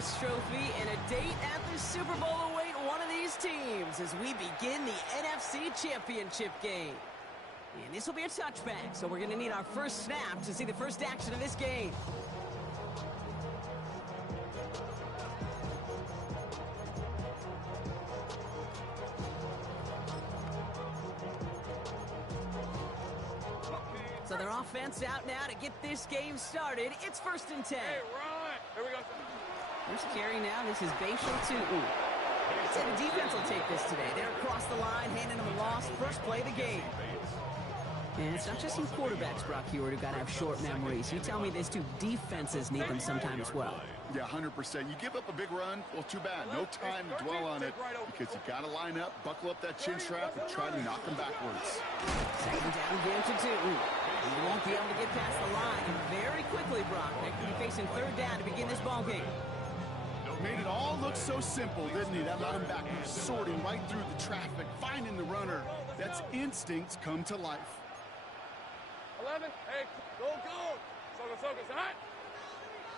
Davis Trophy and a date at the Super Bowl await one of these teams as we begin the NFC Championship game. And this will be a touchback, so we're going to need our first snap to see the first action of this game. So their offense out now to get this game started. It's 1st and 10. Hey, run! Here we go. First carry now. This is Bashal to I'd say the defense will take this today. They're across the line, handing them a loss. First play of the game. And it's not just some quarterbacks, Brock Huard, who got to have short memories. You tell me these two defenses need them sometime as well. Yeah, 100%. You give up a big run, well, too bad. No time to dwell on it because you got to line up, buckle up that chin strap, and try to knock them backwards. 2nd down again to Tootin. He won't be able to get past the line. And very quickly, Brock, they could be facing 3rd down to begin this ball game. Made it all look so simple, didn't he? That linebacker sorting right through the traffic, finding the runner. That's instincts come to life. 11. Hey, go. Soga, hot.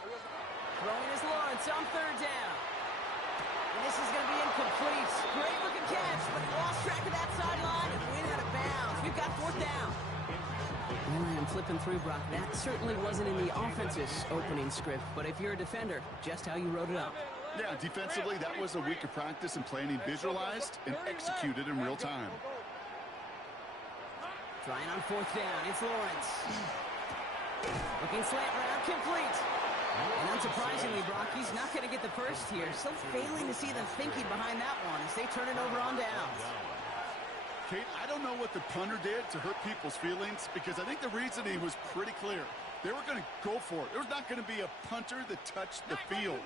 Throwing is Lawrence on 3rd down. And this is going to be incomplete. Great looking catch, but he lost track of that sideline and went out of bounds. We've got 4th down. And flipping through, Brock, that certainly wasn't in the offense's opening script, but if you're a defender, just how you wrote it up. Yeah, defensively, that was a week of practice and planning visualized and executed in real time. Trying on 4th down, it's Lawrence. Looking slant route, complete. And unsurprisingly, Brock, he's not going to get the first here. Still failing to see the thinking behind that one as they turn it over on downs. Kate, I don't know what the punter did to hurt people's feelings because I think the reasoning was pretty clear. They were going to go for it. There's not going to be a punter that touched the field.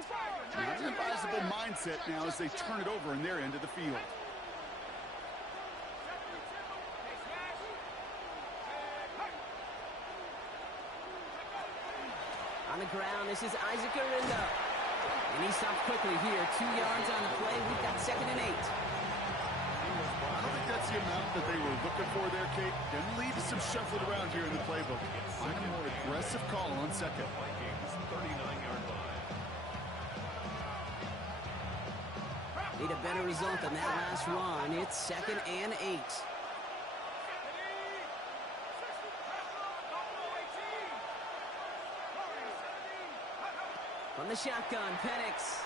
Not an advisable mindset now as they turn it over in their end of the field. On the ground, this is Isaac Arindo. And he stops quickly here. 2 yards on the play. We've got 2nd and 8. I don't think that's the amount that they were looking for there, Kate. Gonna leave some shuffling around here in the playbook. Find a more aggressive call on 2nd. Need a better result than that last run. It's 2nd and 8. From the shotgun, Penix.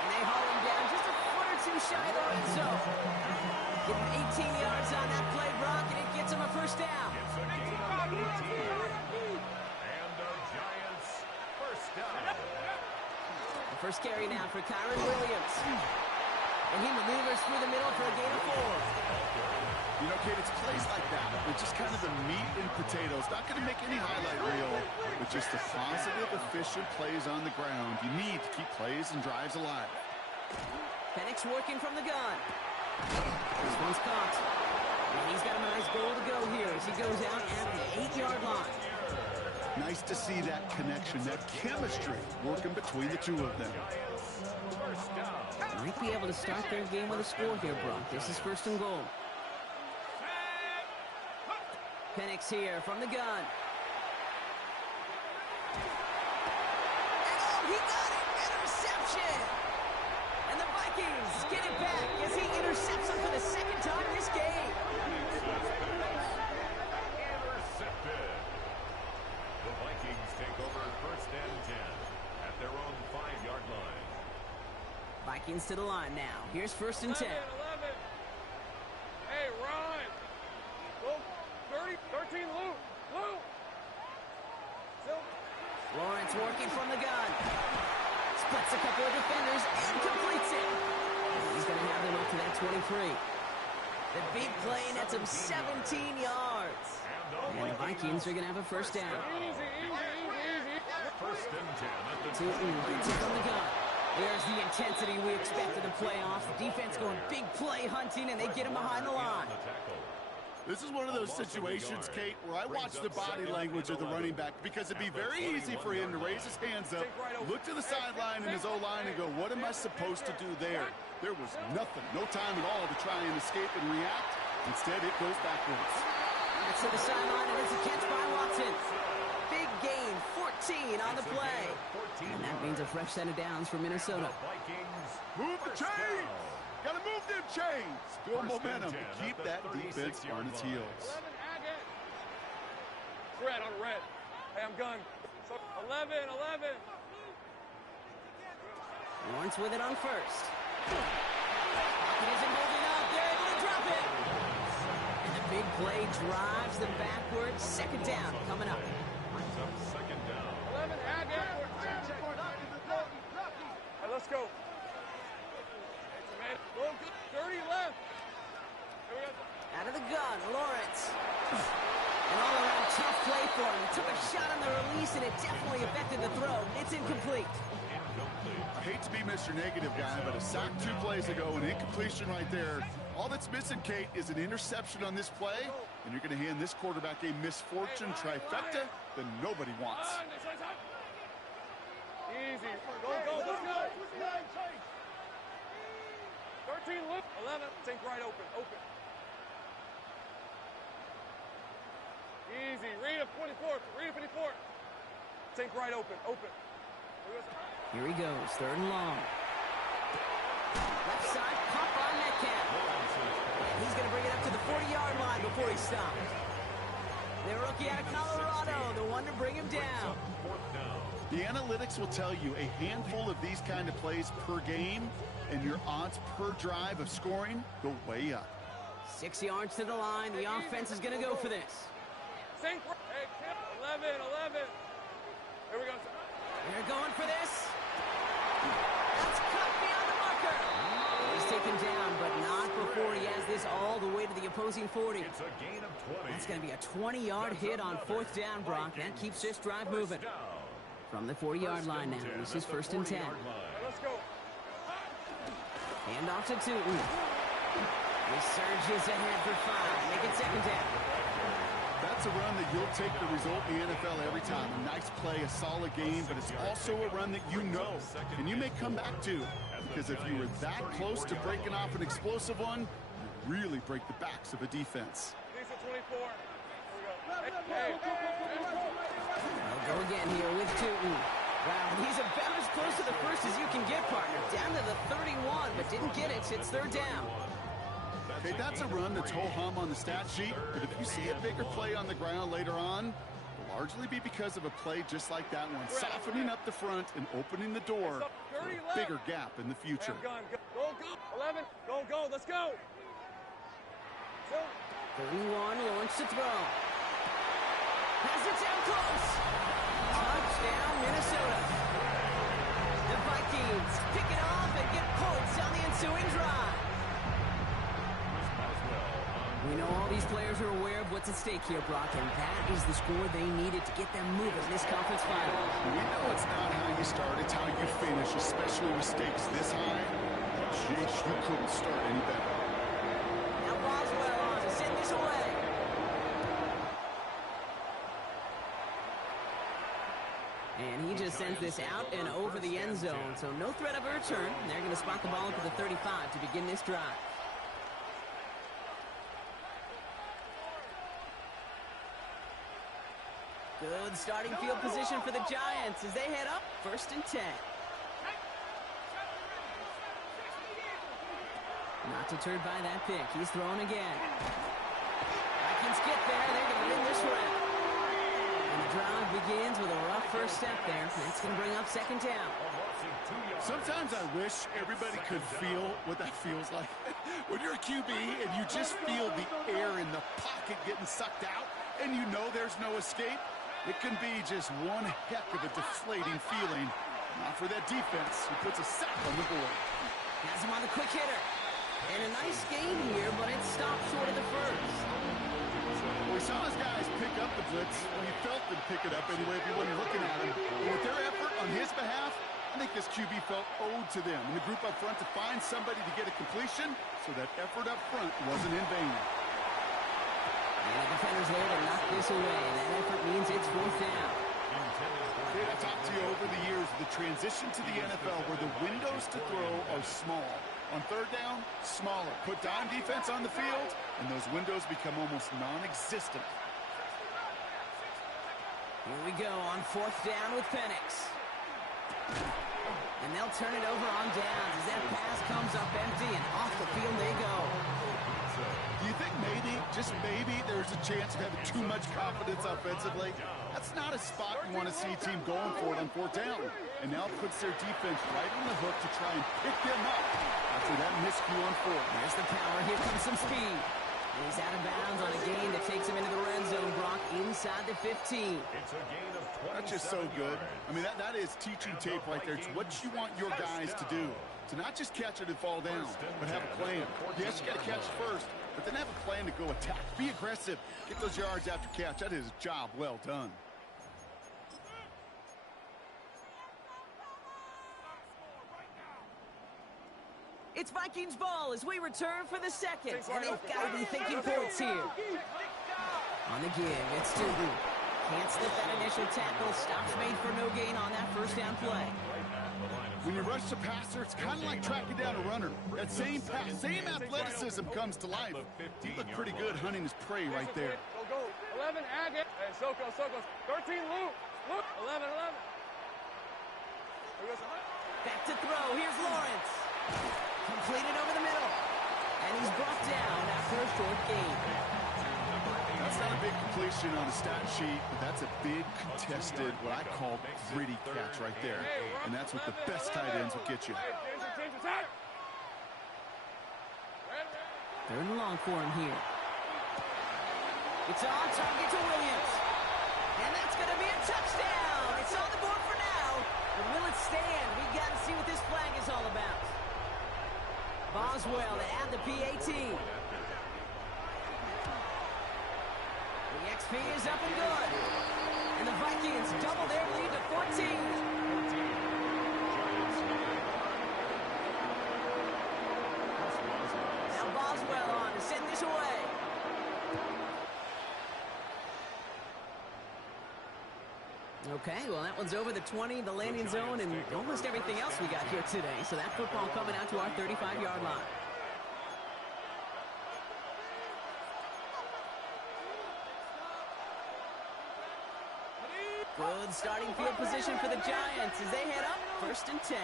And they haul him down just a foot or two shy of the red zone. Getting 18 yards on that play, Brock, and it gets him a 1st down. And the Giants' 1st down. The first carry now for Kyren Williams. And he maneuvers through the middle for a gain of 4. You know, Kate, it's plays like that. It's just kind of the meat and potatoes. Not going to make any highlight reel, but just the positive, efficient plays on the ground. You need to keep plays and drives alive. Penix working from the gun. This one's caught. And he's got a nice goal to go here as he goes out at the 8-yard line. Nice to see that connection, that chemistry working between the two of them. Might be able to start their game with a score here, Brock. This is 1st and goal. Penix here from the gun. And he got it! Interception! And the Vikings get it back as he intercepts him for the 2nd time this game. Intercepted. The Vikings take over 1st and 10 at their own 5-yard line. Vikings to the line now. Here's 1st and 10. 11. Hey, run! Go. 30, 13, Lou. Lawrence working from the gun. Splits a couple of defenders and completes it. He's going to have them up to that 23. The big play nets him 17 yards. And the Vikings are going to have a 1st down. Easy. 1st and 10 at the Tootin gets it from the gun. There's the intensity we expected in playoffs. The defense going big play hunting, and they get him behind the line. This is one of those situations, Kate, where I watch the body language of the running back because it'd be very easy for him to raise his hands up, look to the sideline in his O-line and go, what am I supposed to do there? There was nothing, no time at all to try and escape and react. Instead, it goes backwards. That's to the sideline, and it's a catch by Watson. Big gain, 14 14 on the play. And that means a fresh set of downs for Minnesota. Move the chains! Gotta move them chains! Build momentum to keep that defense on its heels. 11, Agate. Red on red. Hey, I'm gun. 11. Lawrence with it on first. Pocket isn't holding up. They're able to drop it. And the big play drives them backwards. Second down coming up. Brings up second down. 11, Agate. Hey, let's go. Go, dirty left. Here we go. Out of the gun, Lawrence. An all-around tough play for him. He took a shot on the release, and it definitely affected the throw. It's incomplete. I hate to be Mr. Negative guy, but a sack 2 plays ago, an incompletion right there. All that's missing, Kate, is an interception on this play, and you're going to hand this quarterback a misfortune trifecta that nobody wants. Easy. Go, let's go. 13, look. 11. Think right open. Easy. Read a 24. Think right open. Here he goes, third and long. Left side, pop on Metcalf. And he's going to bring it up to the 40-yard line before he stops. The rookie out of Colorado, the one to bring him down. The analytics will tell you a handful of these kind of plays per game, and your odds per drive of scoring go way up. 6 yards to the line. The offense is going to go for this. Think. Hey, 11. Here we go. They're going for this. That's cut beyond the marker. He's taken down, but not before he has this all the way to the opposing 40. It's a gain of 20. That's going to be a 20-yard hit on fourth down, Brock. That keeps this drive moving. From the 40-yard line now. This is first and 10. Let's go. Hand off to Tootin. He surges ahead for 5. Make it second down. That's a run that you'll take the result in the NFL every time. A nice play, a solid game, but it's also a run that you know, and you may come back to, because if you were that close to breaking off an explosive one, you really break the backs of a defense. These are 24. Here we go. Hey. They'll go again here with Tootin. Wow, he's about as close to the first as you can get, partner. Down to the 31, but didn't get it, so it's third down. Okay, that's a run that's ho-hum on the stat sheet, but if you see a bigger play on the ground later on, it'll largely be because of a play just like that one, softening up the front and opening the door for a bigger gap in the future. Go. 11. Go. Let's go. 31, Lawrence to throw. Has it down close. Touchdown, Minnesota. The Vikings pick it off and get points on the ensuing drive. We know all these players are aware of what's at stake here, Brock, and that is the score they needed to get them moving in this conference final. We know it's not how you start, it's how you finish, especially with stakes this high. Jeez, you couldn't start any better. Now Boswell on to send this away. And he just sends this out and over the end zone, so no threat of a return. They're going to spot the ball up at the 35 to begin this drive. Good starting field position for the Giants as they head up first and 10. Not deterred by that pick. He's throwing again. Vikings get there. They're going to win this round. And the drive begins with a rough first step there. That's going to bring up second down. Sometimes I wish everybody could feel what that feels like. When you're a QB and you just feel the air in the pocket getting sucked out and you know there's no escape, it can be just one heck of a deflating feeling. Not for that defense, who puts a sack on the board. Has him on the quick hitter. And a nice gain here, but it stopped short of the first. Well, we saw his guys pick up the blitz. Well, you felt them pick it up anyway if you wasn't looking at him. And with their effort on his behalf, I think this QB felt owed to them and the group up front to find somebody to get a completion, so that effort up front wasn't in vain. And the defender's there to knock this away. That effort means it's fourth down. I've talked to you over the years, the transition to the NFL where the windows to throw are small. On third down, smaller. Put dime defense on the field, and those windows become almost non-existent. Here we go on 4th down with Penix. And they'll turn it over on downs as that pass comes up empty and off the field they go. Do you think maybe, just maybe, there's a chance of having too much confidence offensively? That's not a spot you want to see a team going for it on 4th down. And now it puts their defense right on the hook to try and pick them up after that miscue on 4th. There's the power. Here comes some speed. And he's out of bounds on a gain that takes him into the red zone, Brock, inside the 15. It's a gain of 27 That's just so good. yards. I mean, that is teaching tape right there. It's what you want your guys to do. To not just catch it and fall down, but have a plan. Yes, you got to catch first, but then have a plan to go attack. Be aggressive. Get those yards after catch. That is a job well done. It's Vikings ball as we return for the second. And they've got to be thinking points here. On the give, it's Stewart. Can't slip that initial tackle. Stops made for no gain on that 1st down play. When you rush the passer, it's kind of like tracking down a runner. That same pass, same athleticism comes to life. He looked pretty good hunting his prey right there. Go. 11, Agate. Hey, Soko. 13, Luke. 11. Back to throw. Here's Lawrence. Completed over the middle. And he's brought down after a short gain. That's not a big completion on the stat sheet, but that's a big contested, what I call gritty catch right there. And that's what the best tight ends will get you. 3rd and long for him here. It's on target to Williams. And that's going to be a touchdown. It's on the board for now. But will it stand? We got to see what this flag is all about. Boswell to add the PAT. The XP is up and good. And the Vikings double their lead to 14. Now Boswell on to send this away. Okay, well, that one's over the 20, the landing zone, and almost everything else we got here today. So that football coming out to our 35-yard line. Good starting field position for the Giants as they head up 1st and 10.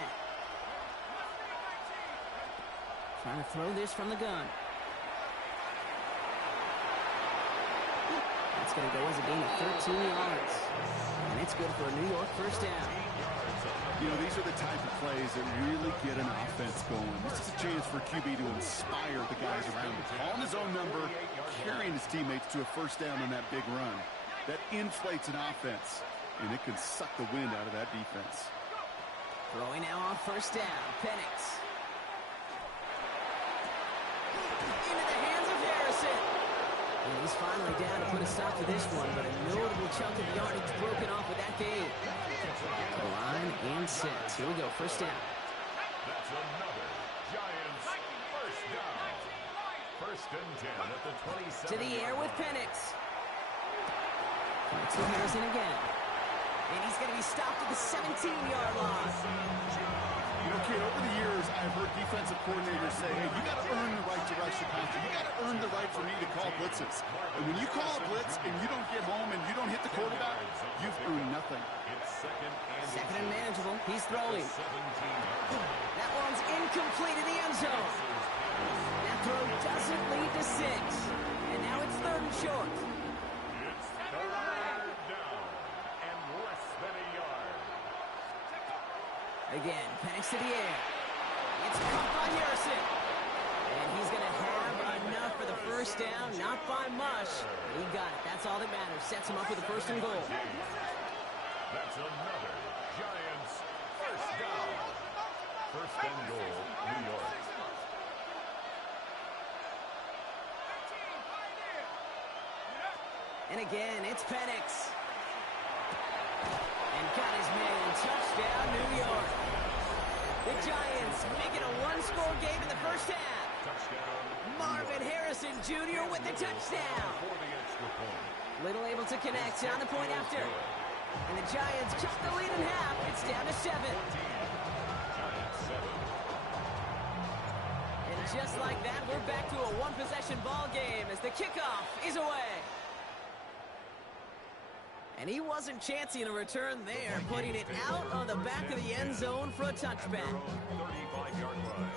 Trying to throw this from the gun. That's going to go as a gain of 13 yards. And it's good for a New York 1st down. You know, these are the type of plays that really get an offense going. This is a chance for QB to inspire the guys around him. Calling his own number, carrying his teammates to a 1st down on that big run. That inflates an offense, and it can suck the wind out of that defense. Throwing now on 1st down, Penix. Into the hands of Harrison. And he's finally down to put a stop to this one, but a notable chunk of yardage broken off with that game. The line and set. Here we go, 1st down. That's another Giants 1st down. 1st and 10 at the 27. To the air with Penix. To Harrison again. And he's going to be stopped at the 17-yard line. You know, kid, over the years, I've heard defensive coordinators say, hey, you got to earn the right to rush the passer. You got to earn the right for me to call blitzes. And when you call a blitz and you don't get home and you don't hit the quarterback, you've earned nothing. Second and manageable. He's throwing. That one's incomplete in the end zone. That throw doesn't lead to 6. And now it's 3rd and short. It's 3rd down and less than a yard. Again, Penix to the air. It's caught by Harrison. And he's going to have enough for the 1st down. Not by much. He got it. That's all that matters. Sets him up with a 1st and goal. That's another Giants 1st down. 1st and goal, New York. And again, it's Penix. And got his man. Touchdown, New York. The Giants make it a 1-score game in the 1st half. Marvin Harrison Jr. with the touchdown. Little able to connect on the point after. And the Giants cut the lead in half. It's down to 7. And just like that, we're back to a 1-possession ball game as the kickoff is away. And he wasn't chancing a return there, putting it out on the back of the end zone for a touchback. 35-yard line.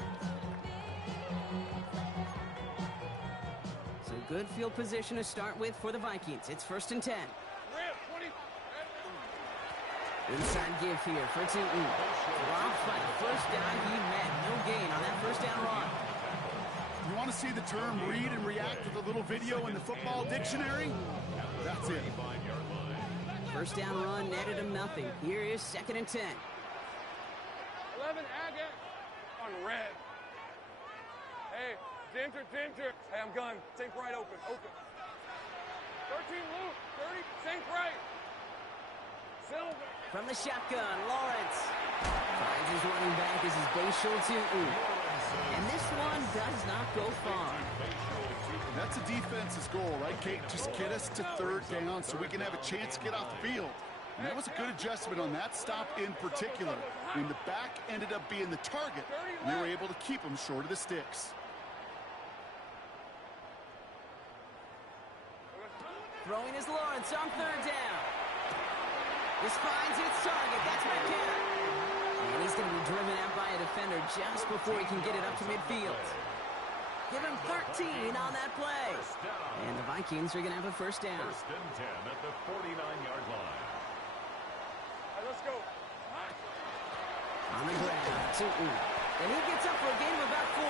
So good field position to start with for the Vikings. It's 1st and 10. Inside give here for Tootin. Dropped by the first down he met. No gain on that first down run. You want to see the term read and react with a little video in the football dictionary? That's it. First down run netted him nothing. Here is 2nd and 10. 11 Agate on red. Hey, Ginger. Hey, I'm gun. Sink right open. 13 Luke. 30. Sink right. Silver. From the shotgun, Lawrence finds his running back as his Bayshore Tootin. And this one does not go far. That's a defense's goal, right, Kate? Just get us to 3rd down so we can have a chance to get off the field. And that was a good adjustment on that stop in particular. When the back ended up being the target, and they were able to keep him short of the sticks. Throwing is Lawrence on 3rd down. This finds its target. That's McCann. And he's going to be driven out by a defender just before he can get it up to midfield. Give him 13 on that play. And the Vikings are going to have a first down. 1st and 10 at the 49-yard line. All right, let's go. On the ground, Tootin. And he gets up for a gain of about 4.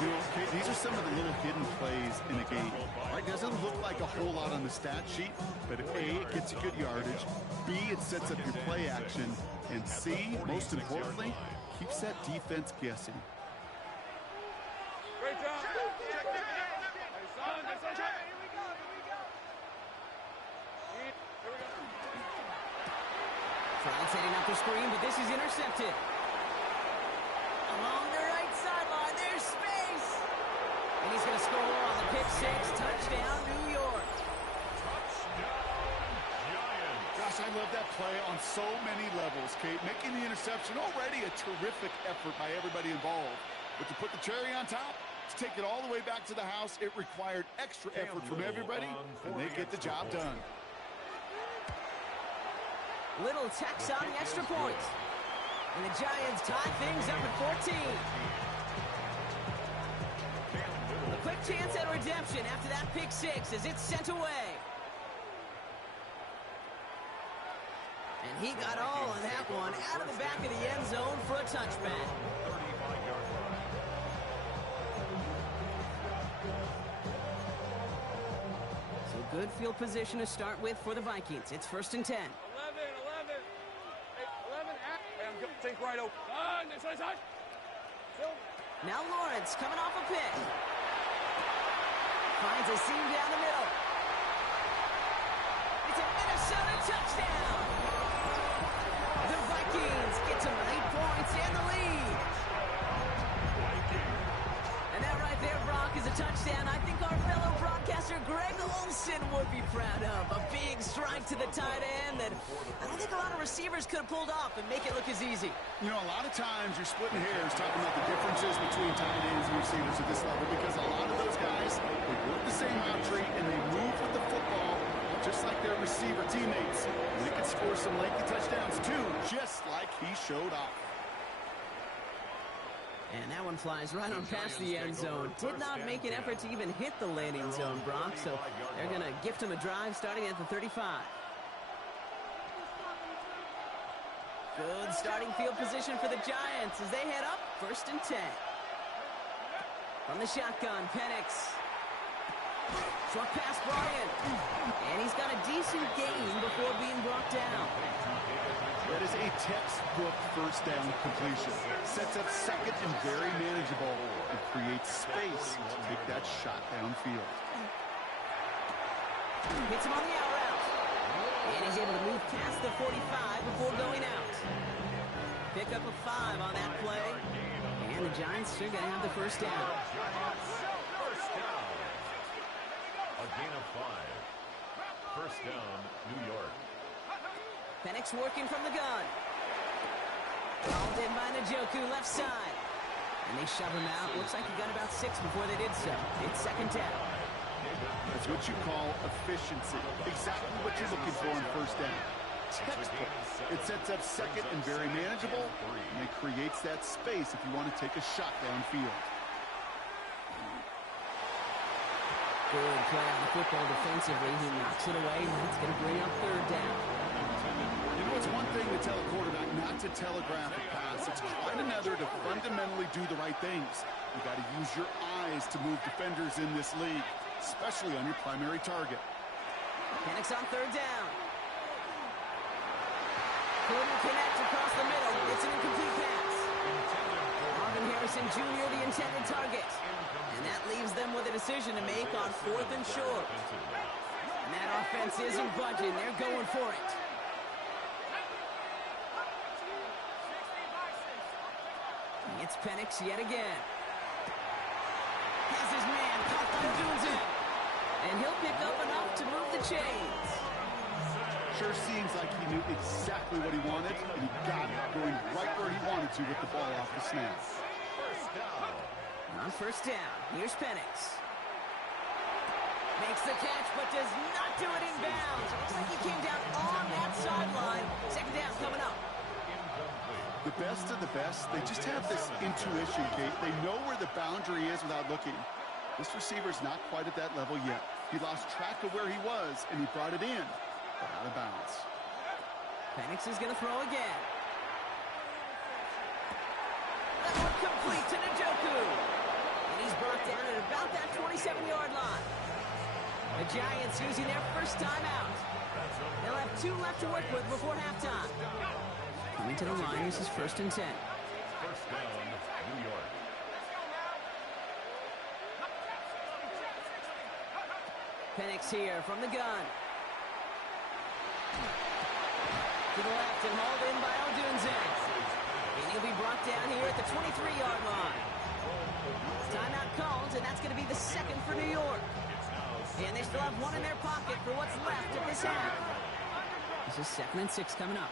You know, Kate, these are some of the little hidden plays in a game. It doesn't look like a whole lot on the stat sheet, but A, it gets you good yardage, B, it sets up your play action, and C, most importantly, keeps that defense guessing. Great job. Hey, son. Here we go. Trials heading up the screen, but this is intercepted. Along the right sideline, there's space. And he's going to score on the pick 6. Touchdown, New York. Gosh, I love that play on so many levels, Kate. Making the interception, already a terrific effort by everybody involved. But to put the cherry on top, to take it all the way back to the house, it required extra effort from everybody, and they get the job done. Little tax on the extra point. And the Giants tie things up at 14. A quick chance at redemption after that pick 6 as it's sent away. And he got all of that one out of the back of the end zone for a touchback. So good field position to start with for the Vikings. It's 1st and 10. 11. Hey, I'm good. Sink right open. Inside. Now Lawrence coming off a pick. Finds a seam down the middle. It's a Minnesota touchdown. The Vikings get to 8 points and the lead. And that right there, Brock, is a touchdown I think our fellow broadcaster Greg Olsen would be proud of. A big strike to the tight end that I don't think a lot of receivers could have pulled off and make it look as easy. You know, a lot of times you're splitting hairs talking about the differences between tight ends and receivers at this level because a lot of those guys, they work the same out tree and they move with the football just like their receiver teammates. And they can score some lengthy touchdowns too, just like he showed off. And that one flies right on past the end zone. Did not make an effort to even hit the landing zone, Brock, so they're going to gift him a drive starting at the 35. Good starting field position for the Giants as they head up 1st and 10. From the shotgun, Penix. Short pass, Bryant. And he's got a decent gain before being brought down. That is a textbook first down completion. Sets up second and very manageable and creates space to take that shot downfield. Hits him on the out route. And he's able to move past the 45 before going out. Pick up a 5 on that play. And the Giants are going to have the first down. A gain of 5. First down, New York. Penix working from the gun. Called in by Njoku, left side. And they shove him out. Looks like he got about 6 before they did so. It's 2nd down. That's what you call efficiency. Exactly what you're looking for on first down. Textbook. It sets up second and very manageable, and it creates that space if you want to take a shot downfield. Good play on the football defensively. He knocks it away, and that's going to bring up third down. You know, it's one thing to tell a quarterback not to telegraph a pass. It's quite another to fundamentally do the right things. You got to use your eyes to move defenders in this league, especially on your primary target. Penix on third down. Couldn't connect across the middle. It's an incomplete pass. Marvin Harrison Jr., the intended target. And that leaves them with a decision to make on 4th and short. And that offense isn't budging. They're going for it. It's Penix yet again. Has his man caught by Dunzin. And he'll pick up enough to move the chains. Sure seems like he knew exactly what he wanted, and he got it, going right where he wanted to with the ball off the snap. On first down, here's Penix. Makes the catch, but does not do it in bounds. Looks like he came down on that sideline. Second down coming up. The best of the best, they just have this intuition, Kate. They know where the boundary is without looking. This receiver's not quite at that level yet. He lost track of where he was, and he brought it in, but out of bounds. Penix is going to throw again. That one complete to Njoku. And he's brought down at about that 27-yard line. The Giants using their first time out. They'll have 2 left to work with before halftime. Coming to the line, this is 1st and 10. First down, New York. Penix here from the gun. To the left and hauled in by Odunze. And he'll be brought down here at the 23-yard line. Timeout called, and that's going to be the 2nd for New York. And they still have 1 in their pocket for what's left of this half. This is 2nd and 6 coming up.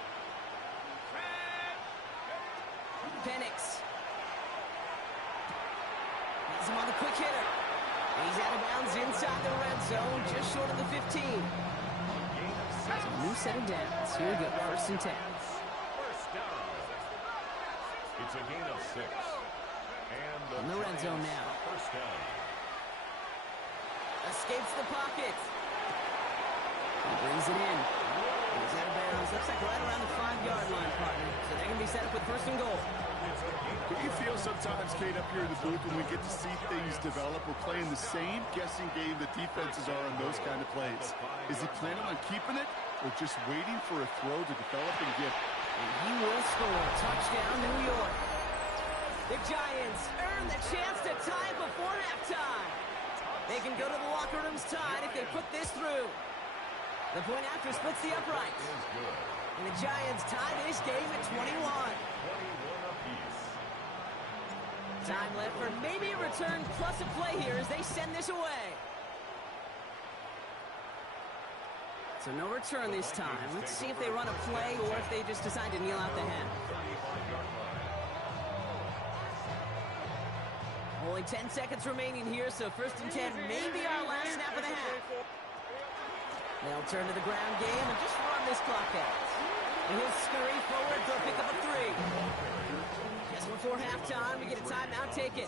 Penix. He's him on the quick hitter. He's out of bounds inside the red zone, just short of the 15. So a new set of downs. Here we go, 1st and 10. First down. It's a gain of 6. And in the red zone now. First down. Escapes the pocket. He brings it in. He's out of bounds. Looks like right around the 5-yard line, partner. So they're going to be set up with 1st and goal. What you feel sometimes, Kate, up here in the booth when we get to see things develop, we're playing the same guessing game that defenses are on those kind of plays. Is he planning on keeping it or just waiting for a throw to develop and get it? And he will score. Touchdown, New York. The Giants earn the chance to tie before halftime. They can go to the locker rooms tied if they put this through. The point after splits the uprights. And the Giants tie this game at 21. 21 apiece. Time left for maybe a return plus a play here as they send this away. So no return this time. Let's see if they run a play or if they just decide to kneel out the half. Only 10 seconds remaining here, so 1st and 10 may be our last snap of the half. They'll turn to the ground game and just run this clock out. And he'll scurry forward for a pickup of 3. Just before halftime, we get a timeout. Take it.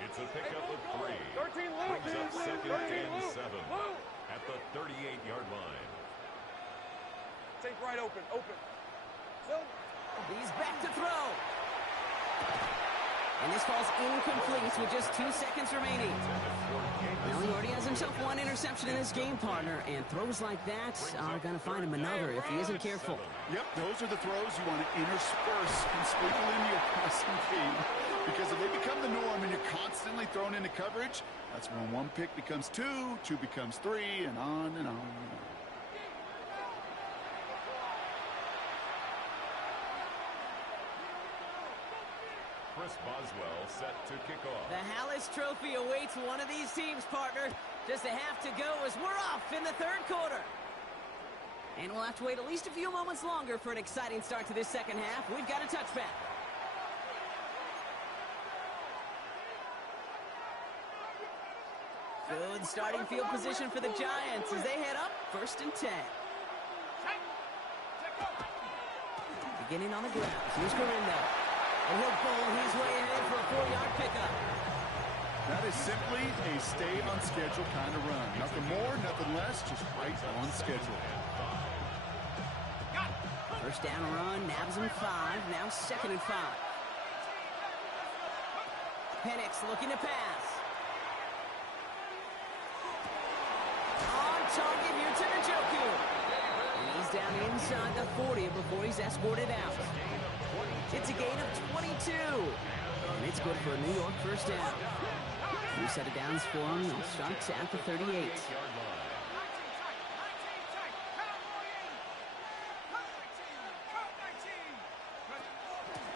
It's a pickup of 3. 13 loop. Brings up 2nd and 7 Loop. at the 38-yard line. Take right open. He's back to throw. And this falls incomplete with just 2 seconds remaining. Well, he already has himself 1 interception in this game, partner, and throws like that are going to find him another if he isn't careful. Yep, those are the throws you want to intersperse and sprinkle into your passing game. Because if they become the norm and you're constantly thrown into coverage, that's when 1 pick becomes 2, 2 becomes 3, and on and on and on. Chris Boswell set to kick off. The Hallis Trophy awaits one of these teams, partner. Just a half to go as we're off in the 3rd quarter. And we'll have to wait at least a few moments longer for an exciting start to this 2nd half. We've got a touchback. Good starting field position for the Giants as they head up 1st and 10. Beginning on the ground. Here's Garindo. And he'll pull his way in for a 4-yard pickup. That is simply a stay-on-schedule kind of run. Nothing more, nothing less, just right on schedule. First down run, nabs him 5, now 2nd and 5. Penix looking to pass. On target here to Njoku. And he's down inside the 40 before he's escorted out. It's a gain of 22. And it's good for a New York first down. New set of downs for him. They'll start at the 38.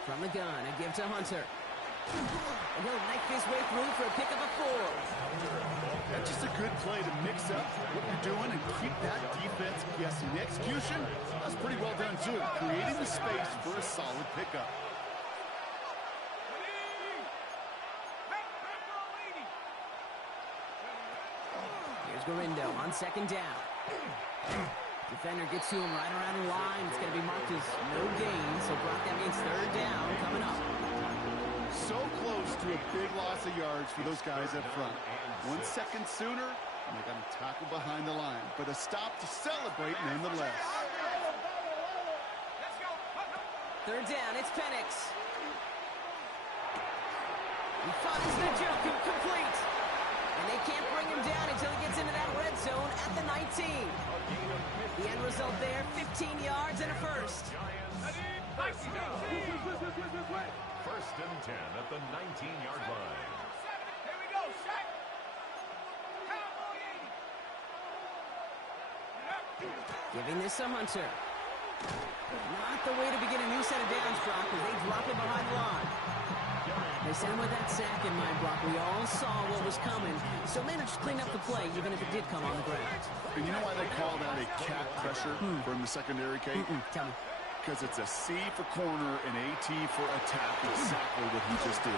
From the gun, a give to Hunter. And he'll knife his way through for a pickup of 4. That's just a good play to mix up what you're doing and keep that defense guessing. The execution, that's pretty well done too. Creating the space for a solid pickup. Here's Garindo on 2nd down. Defender gets to him right around the line. It's going to be marked as no gain, so Brock, that means 3rd down coming up. So close to a big loss of yards for those guys up front. 1 second sooner, and they're going to tackle behind the line. But a stop to celebrate nonetheless. 3rd down, it's Penix. He finds Njoku complete. And they can't bring him down until he gets into that red zone at the 19. The end result there, 15 yards and a first. 1st and 10 at the 19-yard line. Here we go, Shaq. Giving this to Hunter. Not the way to begin a new set of downs, Brock, as they drop it behind the line. They sent him with that sack in mind, Brock. We all saw what was coming, so managed to clean up the play, even if it did come on the ground. And you know why they call that a cat pressure from the secondary, Kate? Tell me. Because it's a C for corner and a T for attack. Exactly what he just did.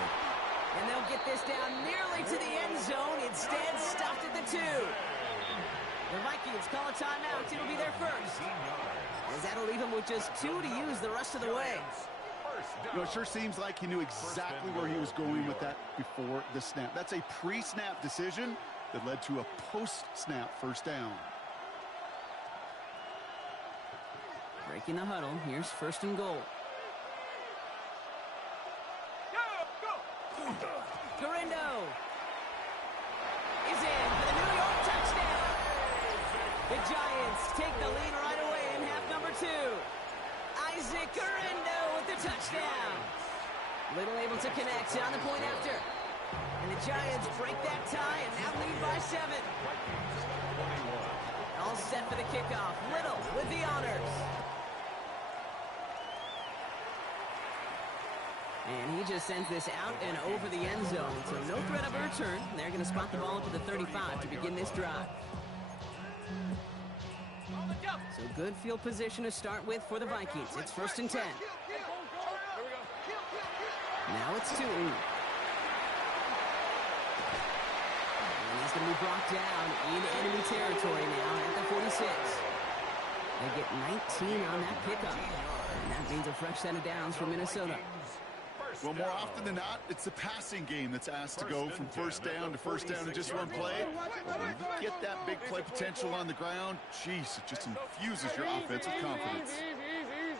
And they'll get this down nearly to the end zone. Instead, stopped at the 2. The Vikings call a timeout. It'll be their first. As that'll leave him with just 2 to use the rest of the way. You know, it sure seems like he knew exactly where he was going with that before the snap. That's a pre-snap decision that led to a post-snap first down. Breaking the huddle. Here's 1st and goal. Garindo is in for the New York touchdown. The Giants take the lead right away in half number 2. Isaac Garindo with the touchdown. Little able to connect on the point after. And the Giants break that tie and now lead by 7. All set for the kickoff. Little with the honors. And he just sends this out and over the end zone. So no threat of a return. They're going to spot the ball up at the 35 to begin this drive. So good field position to start with for the Vikings. It's 1st and 10. Now it's 2. And he's going to be brought down in enemy territory now at the 46. They get 19 on that pickup. And that means a fresh set of downs for Minnesota. Well, more often than not, it's the passing game that's asked to go from first down to first down in just one play. But when you get that big play potential on the ground, geez, it just infuses your offense with confidence. Easy.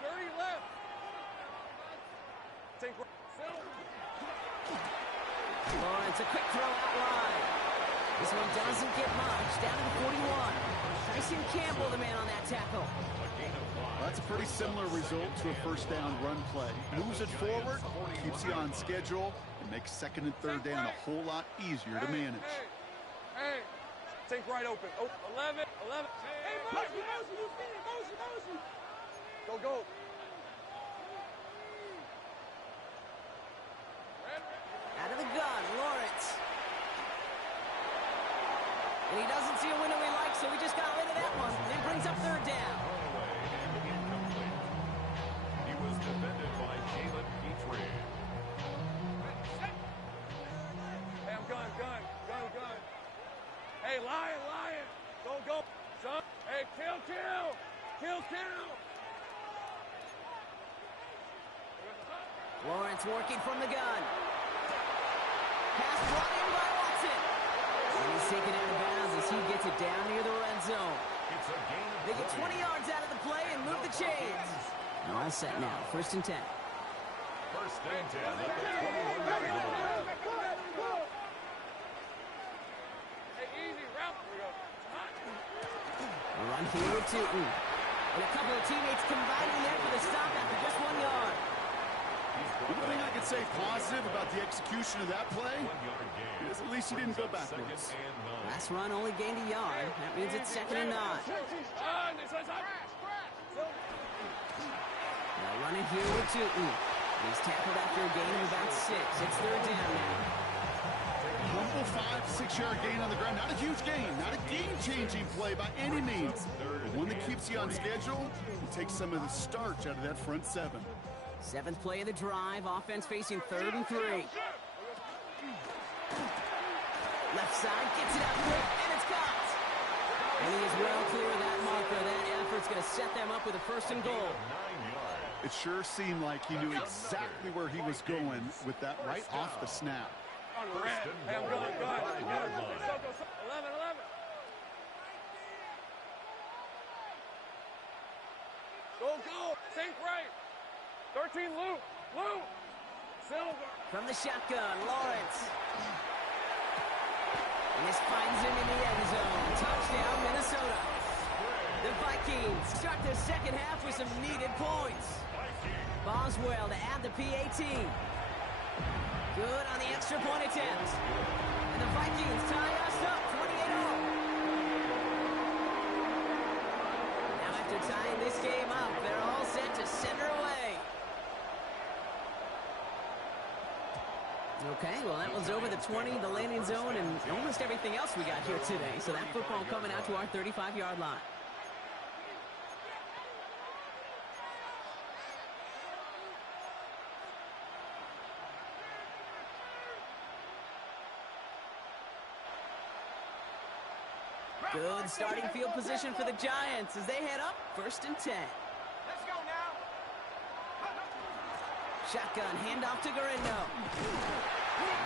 30 left. Take Lawrence, a quick throw out wide. This one doesn't get much. Down to the 41. Tyson Campbell, the man on that tackle. That's a pretty similar result to a first down run play. Moves it forward, keeps you on schedule, and makes 2nd and 3rd down a whole lot easier to manage. Hey. Take right open. Oh, 11. Hey, Mosey, you see it. Mosey. Go. Out of the gun, Lawrence. And he doesn't see a window he likes, so he just got rid of that one. And brings up 3rd down. He was defended by Jalen Petrie. Hey, I'm gun. Hey, Lion. Go. Son. Hey, kill. Lawrence working from the gun. Pass brought in by Watson. And he's taken out of bounds as he gets it down near the red zone. It's a gain of They get 20 yards out of the play and move the chains. All set now. 1st and 10. First and 10 at the 21-yard line. Hey, easy route. A run here with Tootin. And a couple of teammates combining there for the stop after just 1 yard. One thing I can say positive about the execution of that play 1-yard gain. is at least he didn't go Second backwards. and 9. Last run only gained a yard. That means it's 2nd and 9. Now running here with Tootin. He's tackled after a gain of about 6. It's 3rd down now. Humble 5-6 yard gain on the ground. Not a huge gain. Not a game-changing play by any means. But one that keeps you on schedule and takes some of the starch out of that front 7. 7th play of the drive. Offense facing 3rd and 3. Left side gets it out quick, and it's caught. And he is well clear of that marker. That effort's going to set them up with a 1st and goal. 9 yards. It sure seemed like he knew exactly where he was going with that right off the snap. First and goal at the 5-yard line. 11. Go. Think right. 13, Luke. Silver. From the shotgun, Lawrence. And this finds him in the end zone. Touchdown, Minnesota. The Vikings start their 2nd half with some needed points. Boswell to add the PAT. Good on the extra point attempt. And the Vikings tie us up 28-0. Now after tying this game up, they're all set to send her away. Okay, well that one's over the 20, the landing zone, and almost everything else we got here today. So that football coming out to our 35-yard line. Good starting field position for the Giants as they head up 1st and 10. Let's go now. Shotgun handoff to Garindo.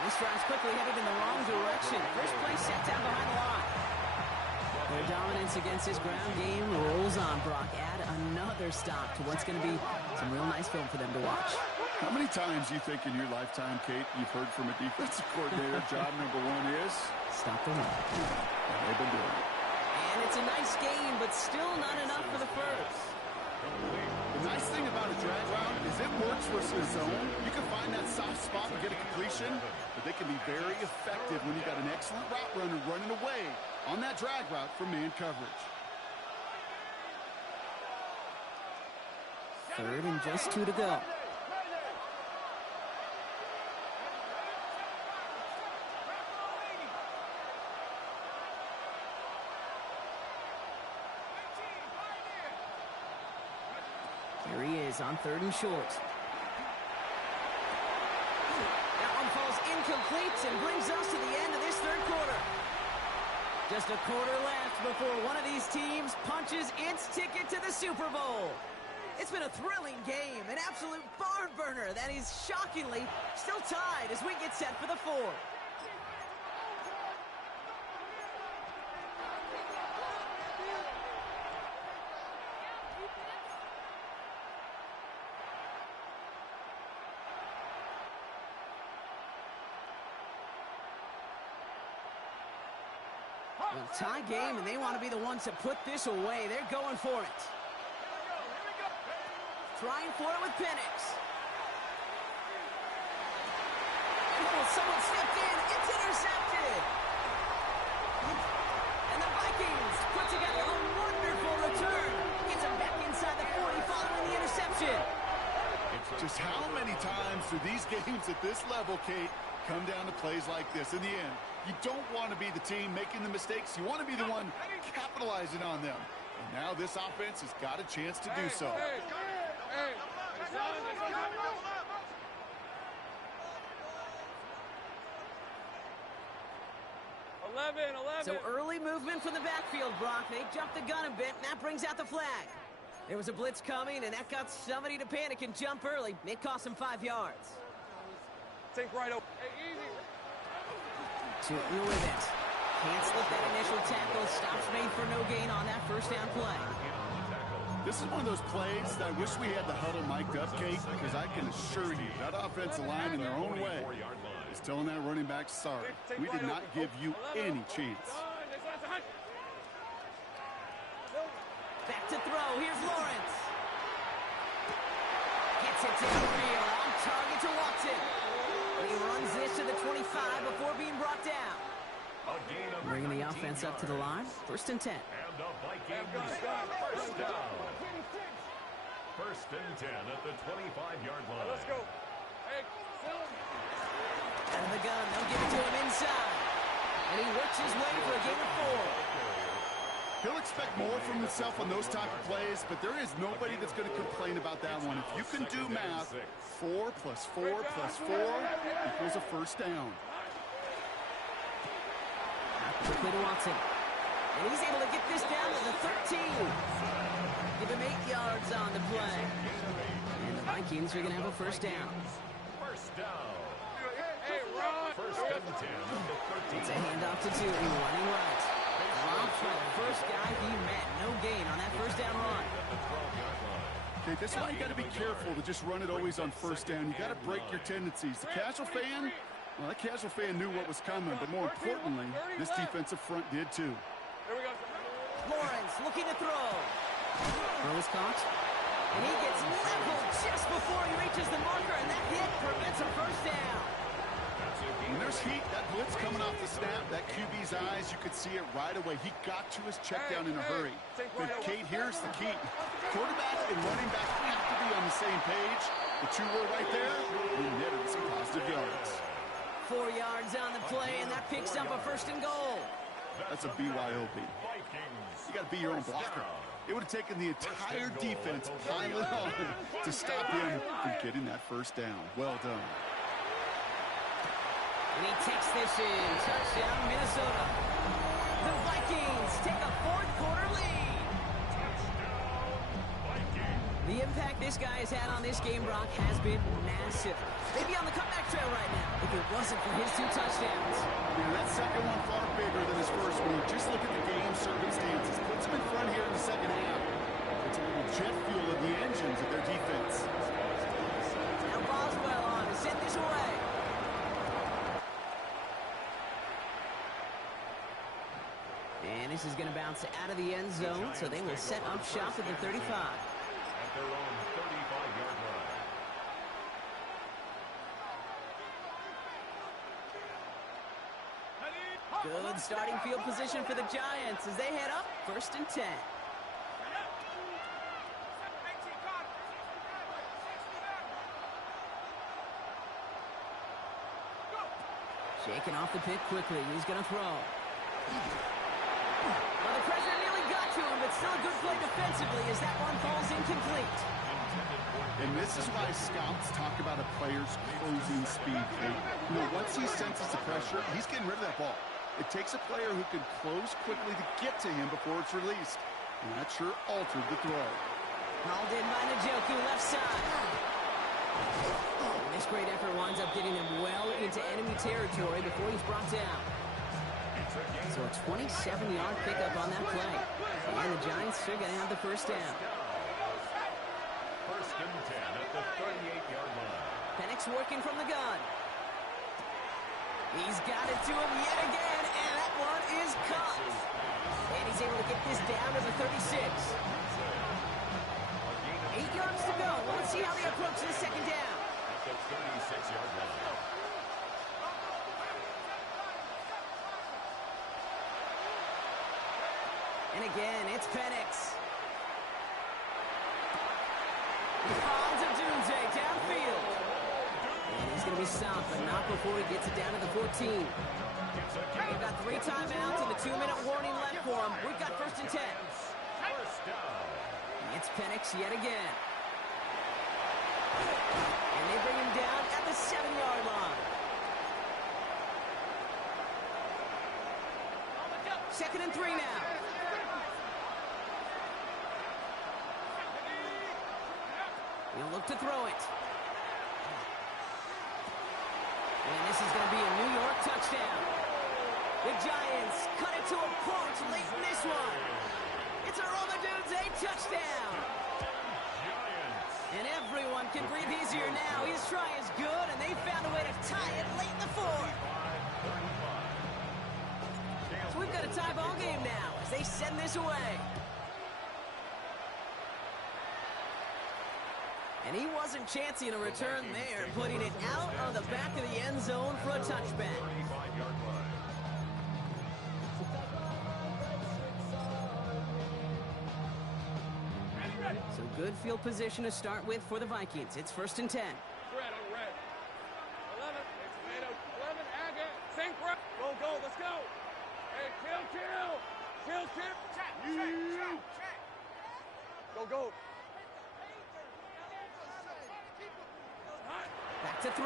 This drive's quickly headed in the wrong direction. First play set down behind the line. Their dominance against this ground game rolls on. Brock, add another stop to what's going to be some real nice film for them to watch. How many times you think in your lifetime, Kate, you've heard from a defensive coordinator, job number 1 is? Stop the run. And they've been doing it. And it's a nice game, but still not enough for the first. The nice thing about a drag route is it works versus zone. You can find that soft spot and get a completion, but they can be very effective when you got an excellent route runner running away on that drag route from man coverage. 3rd and just 2 to go. Here he is on 3rd and short. That one falls incomplete and brings us to the end of this 3rd quarter. Just a quarter left before one of these teams punches its ticket to the Super Bowl. It's been a thrilling game, an absolute barn burner that is shockingly still tied as we get set for the 4th. Well, tie game, and they want to be the ones to put this away. They're going for it. Trying for it with Penix. And someone stepped in. It's intercepted. And the Vikings put together a wonderful return. Gets him back inside the 40 following the interception. Just how many times do these games at this level, Kate, come down to plays like this? In the end, you don't want to be the team making the mistakes. You want to be the one capitalizing on them. And now this offense has got a chance to do so. Hey. 11. 11. So early movement from the backfield, Brock. They jumped the gun a bit, and that brings out the flag. There was a blitz coming, and that got somebody to panic and jump early. It cost them 5 yards. Take right over. Hey, easy. Shooting with it. Can't slip that initial tackle. Stops made for no gain on that first down play. This is one of those plays that I wish we had the huddle mic'd up, Kate, because I can assure you that offensive line in their own way is telling that running back, sorry, we did not give you any chance. Back to throw. Here's Lawrence. Gets it downfield. On target to Watson. And he runs this to the 25 before being brought down. Bringing the offense up to the line. 1st and 10. And the Vikings first down. 1st and 10 at the 25-yard line. Let's go. Hey, Out of the gun. They'll give it to him inside. And he works his way for a gain of 4. He'll expect more from himself on those type of plays, but there is nobody that's going to complain about that one. If you can do math, 4 plus 4 plus 4 equals a first down. Quickly to Watson. And he's able to get this down to the 13. Give him 8 yards on the play. And the Vikings are going to have a first down. First down. hey, Ron. 1st and 10 at the 13. It's a handoff to Dewey, running right. Drops for the first guy he met. No gain on that first down run. Okay, this is why you got to be careful to just run it always on first down. You got to break your tendencies. The casual fan, well, that casual fan knew what was coming, but more importantly, this defensive front did too. Here we go. Lawrence looking to throw. Throw is caught. And he gets leveled just before he reaches the marker, and that hit prevents a first down. When there's heat, that blitz coming off the snap, that QB's eyes, you could see it right away. He got to his check down in a hurry. But Kate, here's the key. Quarterback and running back have to be on the same page. The two were right there. We netted some positive yards. 4 yards on the play, and that picks up a 1st and goal. That's a BYOB. You got to be your own blocker. It would have taken the entire defense piling on to stop him from getting that first down. Well done. And he takes this in. Touchdown, Minnesota. The Vikings take a 4th quarter lead. The impact this guy has had on this game, Brock, has been massive. They'd be on the comeback trail right now if it wasn't for his 2 touchdowns. Yeah, that second one far bigger than his first one. Just look at the game circumstances. Puts him in front here in the second half. It's a little jet fuel of the engines of their defense. Now Boswell on to send this away. And this is going to bounce out of the end zone, so they will set up shop at the 35. At their own 35-yard line. Good starting field position for the Giants as they head up 1st and 10. Shaking off the pick quickly. He's going to throw. Well, the pressure nearly got to him, but still a good play defensively as that one falls incomplete. And this is why scouts talk about a player's closing speed. You know, once he senses the pressure, he's getting rid of that ball. It takes a player who can close quickly to get to him before it's released. And that sure altered the throw. Hauled in by Njoku, left side. And this great effort winds up getting him well into enemy territory before he's brought down. So a 27-yard pickup on that play. And the Giants are going to have the first down. 1st and 10 at the 38-yard line. Penix working from the gun. He's got it to him yet again, and that one is caught. And he's able to get this down to the 36. 8 yards to go. Well, let's see how they approach the second down. At the 36-yard line. And again, it's Penix. He finds Odunze downfield. And he's going to be stopped, but not before he gets it down to the 14. We've got 3 timeouts and a 2-minute warning left for him. We've got 1st and 10. First down. It's Penix yet again. And they bring him down at the 7-yard line. 2nd and 3 now. He'll look to throw it. And this is going to be a New York touchdown. The Giants cut it to a point late in this one. It's a Roma Dudes, a touchdown. And everyone can breathe easier now. His try is good, and they found a way to tie it late in the fourth. So we've got a tie ball game now as they send this away. And he wasn't chancing a return there, putting it out on the back of the end zone for a touchback. So good field position to start with for the Vikings. It's 1st and 10. Red on red. 11, it's tomato. 11, Agate. Sink right. Go, let's go. Hey, kill. Check. Go. Back to throw.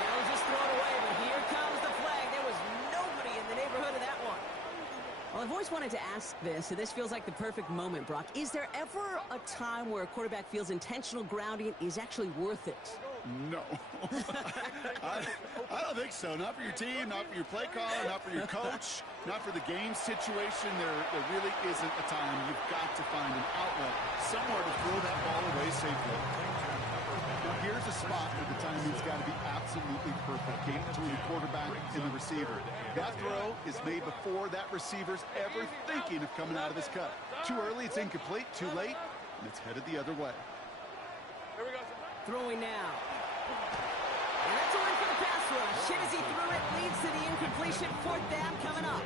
They'll just throw it away, but here comes the flag. There was nobody in the neighborhood of that one. Well, I've always wanted to ask this, and this feels like the perfect moment, Brock. Is there ever a time where a quarterback feels intentional grounding is actually worth it? No. I don't think so. Not for your team, not for your play caller, not for your coach, not for the game situation. There really isn't a time. You've got to find an outlet, somewhere to throw that ball away safely. Now, here's a spot where the timing's got to be absolutely perfect. Game between the quarterback and the receiver. That throw is made before that receiver's ever thinking of coming out of his cut. Too early, it's incomplete. Too late, and it's headed the other way. Here we go. Throwing now. And that's a win for the pass rush. As he threw it, leads to the incompletion. 4th down coming up.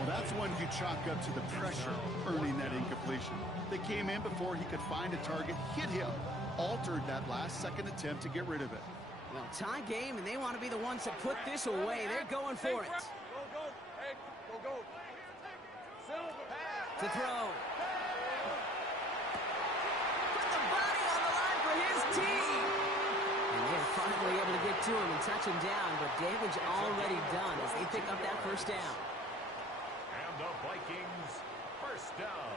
Well, that's one you chalk up to the pressure earning that incompletion. They came in before he could find a target, hit him, altered that last-second attempt to get rid of it. Well, tie game, and they want to be the ones that put this away. They're going for it. Go. Hey, go. Silver. To throw. Put the body on the line for his team. And they're finally able to get to him and touch him down, but damage already done as they pick up that 1st down. And the Vikings, 1st down.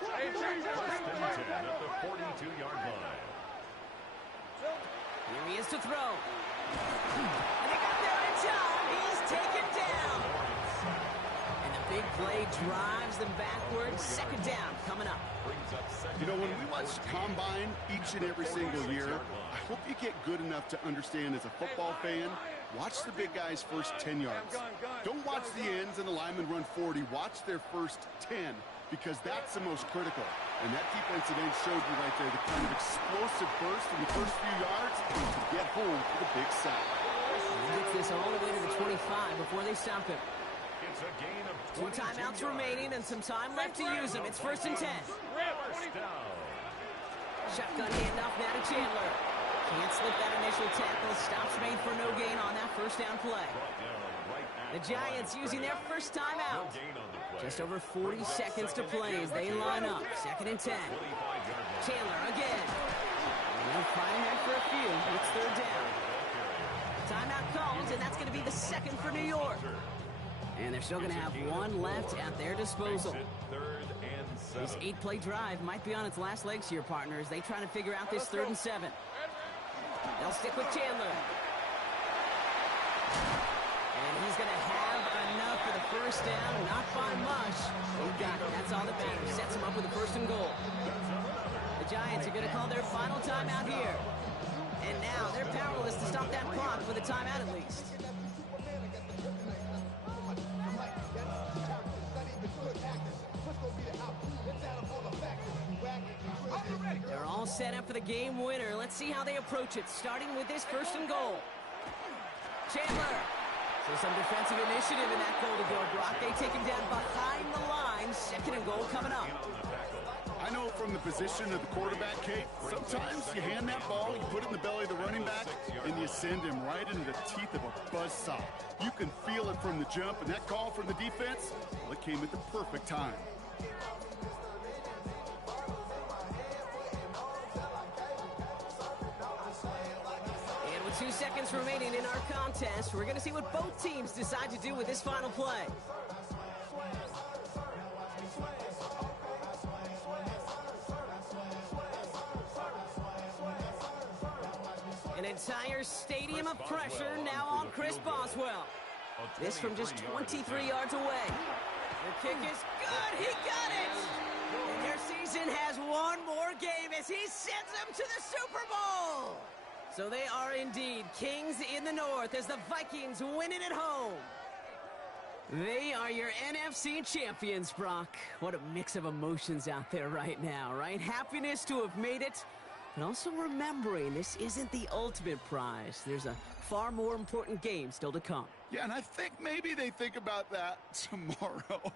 Hey, check. 1st and 10 at the 42-yard line. Here he is to throw. And they got there in time. He's taken down. And the big play drives them backwards. 2nd down coming up. You know, when we watch Combine each and every single year, I hope you get good enough to understand as a football fan, watch the big guys' first 10 yards. Don't watch the ends and the linemen run 40. Watch their first 10, because that's the most critical. And that defensive end showed you right there the kind of explosive burst in the first few yards to get home for the big sack. He gets this all the way to the 25 before they stop him. It's a gain of 2 timeouts remaining and some time left to use them. It's 1st and 10. 1st down. Shotgun handoff now to Chandler. Can't slip that initial tackle. Stops made for no gain on that 1st down play. The Giants using their first timeout. Just over 40 seconds to play as they line up. 2nd and 10. Chandler again. And they'll find that for a few. It's 3rd down. Timeout called, and that's going to be the 2nd for New York. And they're still going to have one left at their disposal. 3rd and 7. This 8-play drive might be on its last legs here, partners. They try to figure out this 3rd and 7. They'll stick with Chandler. And he's going to have enough for the 1st down. Not by much. He got it. That's all that matters. Sets him up with a 1st and goal. The Giants are going to call their final timeout here. And now they're powerless to stop that clock with a timeout at least. They're all set up for the game winner. Let's see how they approach it, starting with this 1st and goal. Chandler. So some defensive initiative in that goal to go, Brock. They take him down behind the line. 2nd and goal coming up. I know from the position of the quarterback, Kate, sometimes you hand that ball, you put it in the belly of the running back, and you send him right into the teeth of a buzzsaw. You can feel it from the jump, and that call from the defense, well, it came at the perfect time. seconds remaining in our contest. We're going to see what both teams decide to do with this final play. An entire stadium of pressure now on Chris Boswell. This from just 23 yards away. The kick is good. He got it. And their season has one more game as he sends them to the Super Bowl. So they are indeed kings in the north as the Vikings win it at home. They are your NFC champions, Brock. What a mix of emotions out there right now, right? Happiness to have made it, and also remembering this isn't the ultimate prize. There's a far more important game still to come. Yeah, and I think maybe they think about that tomorrow.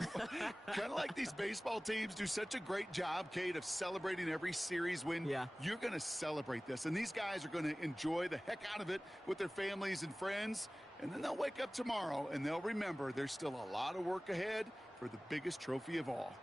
Kind of like these baseball teams do such a great job, Kate, of celebrating every series win. Yeah. You're going to celebrate this, and these guys are going to enjoy the heck out of it with their families and friends, and then they'll wake up tomorrow, and they'll remember there's still a lot of work ahead for the biggest trophy of all.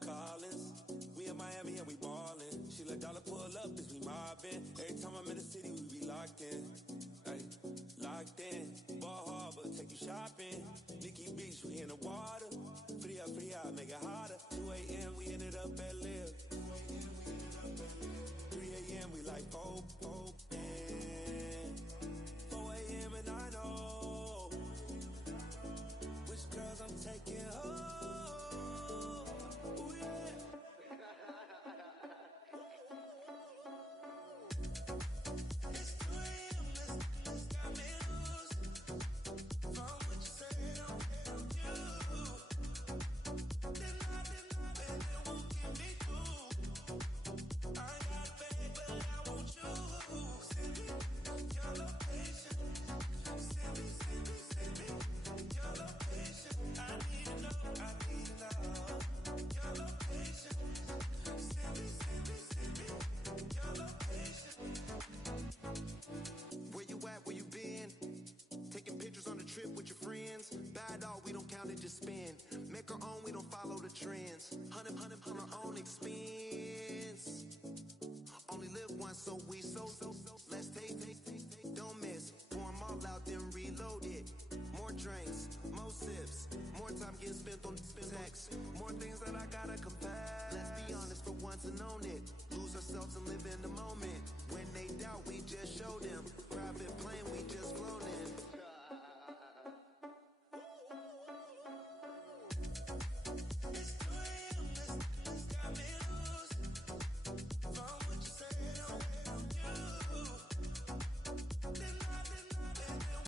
Collins. We in Miami and we ballin'. She let dollar pull up as we mobbin'. Every time I'm in the city, we be locked in. Ay, locked in. Ball Harbor, take you shopping. Nikki Beach, we in the water. Free up, make it hotter. 2 a.m. we ended up at Live. 3 a.m. we like Pope. And 4 a.m. and I know which girls I'm taking home. Just spin, make our own, we don't follow the trends. 100 on our own expense. Only live once, so let's take, don't miss. Pour 'em all out, then reload it. More drinks, more sips, more time getting spent on text. More things that I gotta confess. Let's be honest for once and own it. Lose ourselves and live in the moment. When they doubt, we just show them. Private plane, we just flown in.